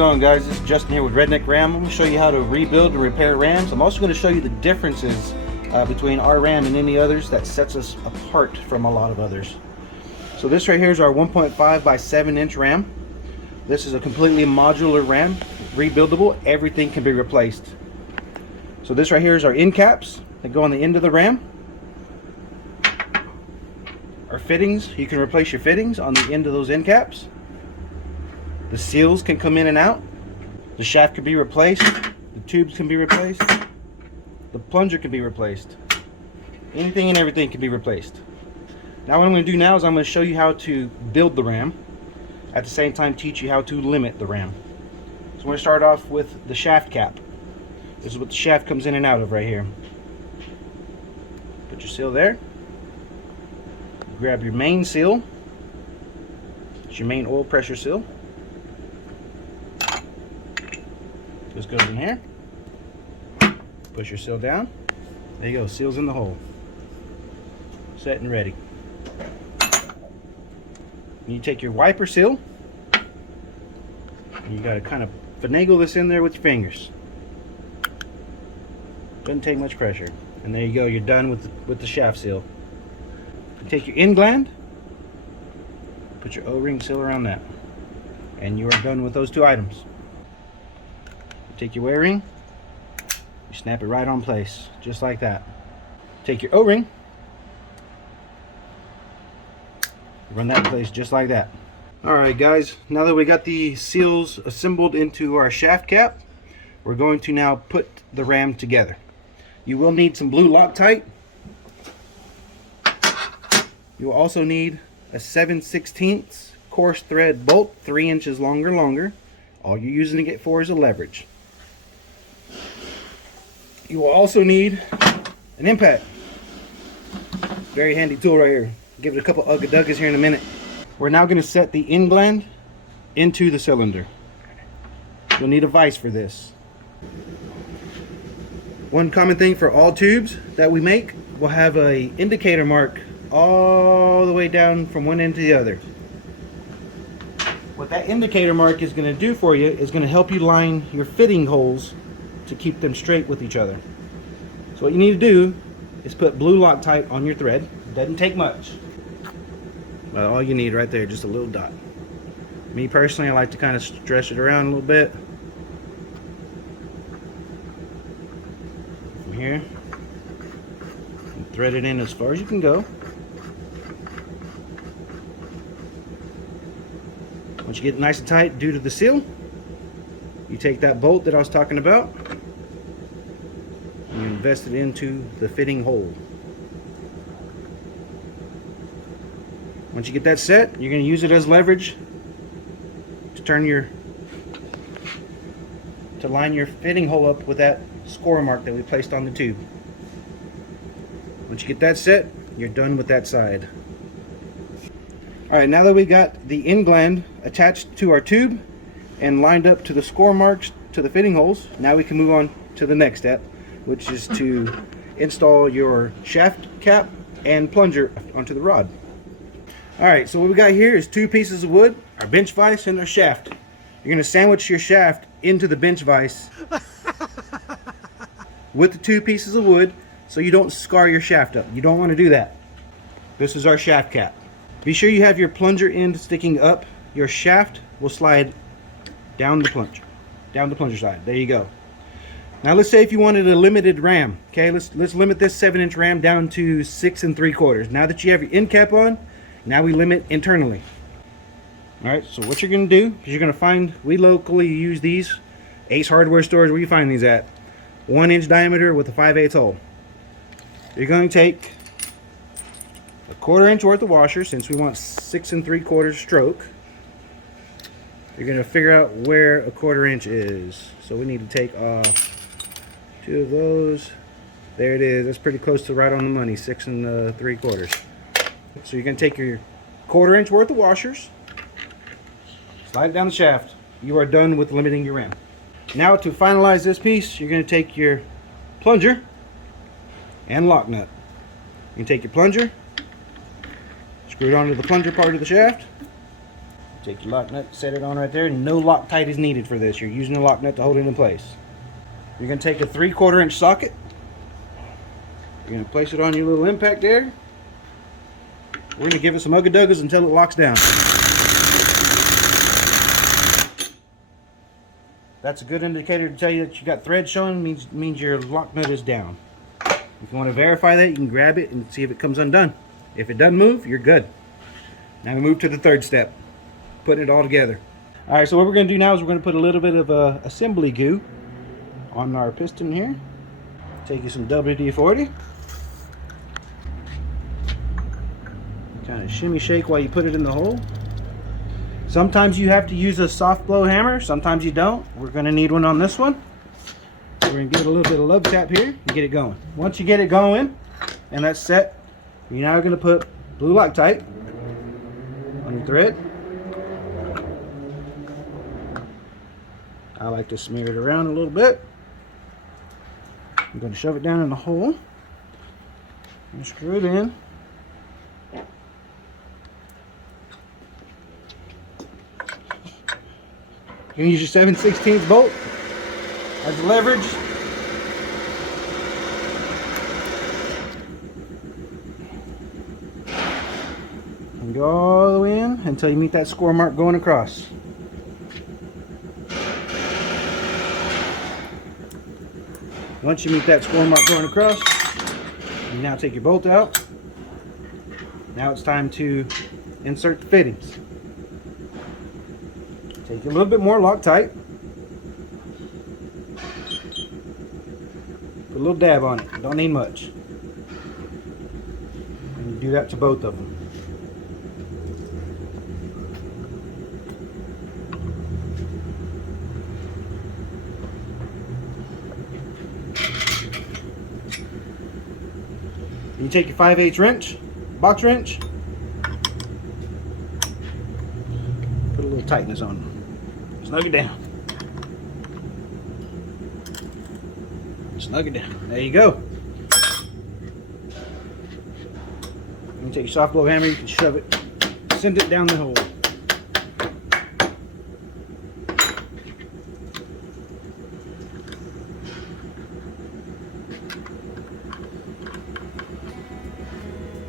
going, guys? This is Justin here with Redneck Ram. I'm going to show you how to rebuild and repair rams. I'm also going to show you the differences between our ram and any others that sets us apart from a lot of others. So this right here is our 1.5 by 7 inch ram. This is a completely modular ram, rebuildable. Everything can be replaced. So this right here is our end caps that go on the end of the ram. Our fittings, you can replace your fittings on the end of those end caps. The seals can come in and out. The shaft can be replaced. The tubes can be replaced. The plunger can be replaced. Anything and everything can be replaced. Now what I'm going to do now is I'm going to show you how to build the ram. At the same time teach you how to limit the ram. So we're going to start off with the shaft cap. This is what the shaft comes in and out of right here. Put your seal there. Grab your main seal. It's your main oil pressure seal. This goes in here. Push your seal down. There you go, seal's in the hole. Set and ready. And you take your wiper seal. And you gotta kind of finagle this in there with your fingers. Doesn't take much pressure. And there you go, you're done with the shaft seal. You take your end gland. Put your O-ring seal around that. And you are done with those two items. Take your wear ring, you snap it right on place, just like that. Take your O-ring, run that in place just like that. Alright guys, now that we got the seals assembled into our shaft cap, we're going to now put the ram together. You will need some blue Loctite. You will also need a 7/16 coarse thread bolt, 3 inches longer. All you're using it for is a leverage. You will also need an impact. Very handy tool right here. Give it a couple ugga-duggas here in a minute. We're now going to set the end gland into the cylinder. You'll need a vise for this. One common thing for all tubes that we make will have a indicator mark all the way down from one end to the other. What that indicator mark is going to do for you is going to help you line your fitting holes to keep them straight with each other. So what you need to do is put blue Loctite on your thread. It doesn't take much, but all you need right there, just a little dot. Me personally, I like to kind of stretch it around a little bit from here and thread it in as far as you can go. Once you get it nice and tight due to the seal, you take that bolt that I was talking about and you invest it into the fitting hole. Once you get that set, you're going to use it as leverage to line your fitting hole up with that score mark that we placed on the tube. Once you get that set, you're done with that side. Alright, now that we got the end gland attached to our tube and lined up to the score marks to the fitting holes, now we can move on to the next step, which is to install your shaft cap and plunger onto the rod. Alright, so what we got here is 2 pieces of wood, our bench vise and our shaft. You're going to sandwich your shaft into the bench vise with the 2 pieces of wood so you don't scar your shaft up. You don't want to do that. This is our shaft cap. Be sure you have your plunger end sticking up. Your shaft will slide down the plunger side. There you go. Now let's say if you wanted a limited ram. Okay, let's limit this 7-inch ram down to 6 3/4. Now that you have your end cap on, now we limit internally. Alright, so what you're going to do is you're going to find, we locally use these, Ace Hardware stores, where you find these at, 1-inch diameter with a 5/8 hole. You're going to take a 1/4 inch worth of washer, since we want 6 3/4 stroke. You're going to figure out where a 1/4 inch is. So we need to take off 2 of those. There it is. That's pretty close to right on the money, 6 3/4. So you're going to take your 1/4 inch worth of washers, slide it down the shaft. You are done with limiting your ram. Now to finalize this piece, you're going to take your plunger and lock nut. You can take your plunger, screw it onto the plunger part of the shaft, Take your lock nut, set it on right there. No Loctite is needed for this. You're using a lock nut to hold it in place. You're going to take a 3/4 inch socket. You're going to place it on your little impact there. We're going to give it some ugga-duggas until it locks down. That's a good indicator to tell you that you got thread showing. Means your lock nut is down. If you want to verify that, you can grab it and see if it comes undone. If it doesn't move, you're good. Now we move to the third step, putting it all together. All right, so what we're going to do now is we're going to put a little bit of assembly goo on our piston here. Take you some WD-40. Kind of shimmy shake while you put it in the hole. Sometimes you have to use a soft blow hammer, sometimes you don't. We're going to need one on this one. We're going to give it a little bit of love tap here and get it going. Once you get it going and that's set, you're now going to put blue Loctite on your thread. I like to smear it around a little bit. I'm going to shove it down in the hole and screw it in. You can use your 7/16 bolt as leverage. And go all the way in until you meet that score mark going across. Once you meet that score mark going across, you now take your bolt out. Now it's time to insert the fittings. Take a little bit more Loctite. Put a little dab on it. Don't need much. And you do that to both of them. You take your 5/8 wrench, box wrench, put a little tightness on them. Snug it down. Snug it down. There you go. You take your soft blow hammer, you can shove it, send it down the hole.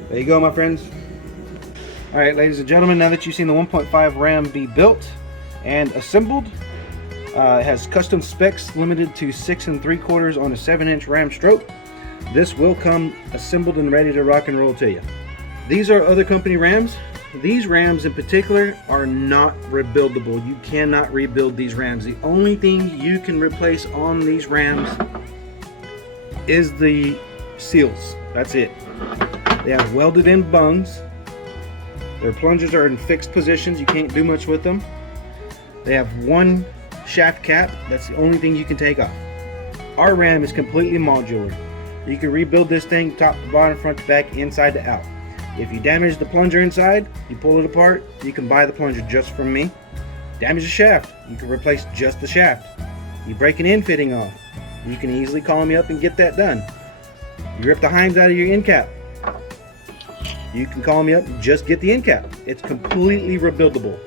There you go, my friends. All right, ladies and gentlemen, now that you've seen the 1.5 Ram be built and assembled, it has custom specs limited to 6 3/4 on a 7-inch Ram stroke. This will come assembled and ready to rock and roll to you. These are other company Rams. These Rams in particular are not rebuildable. You cannot rebuild these Rams. The only thing you can replace on these Rams is the seals. That's it. They have welded in bungs. Their plungers are in fixed positions. You can't do much with them. They have one shaft cap. That's the only thing you can take off. Our Ram is completely modular. You can rebuild this thing top to bottom, front to back, inside to out. If you damage the plunger inside, you pull it apart, you can buy the plunger just from me. Damage the shaft, you can replace just the shaft. You break an end fitting off, you can easily call me up and get that done. You rip the Heims out of your end cap, you can call me up and just get the end cap. It's completely rebuildable.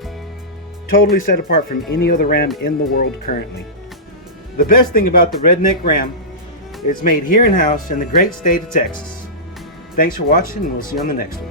Totally set apart from any other Ram in the world currently. The best thing about the Redneck Ram, it's made here in-house in the great state of Texas. Thanks for watching, and we'll see you on the next one.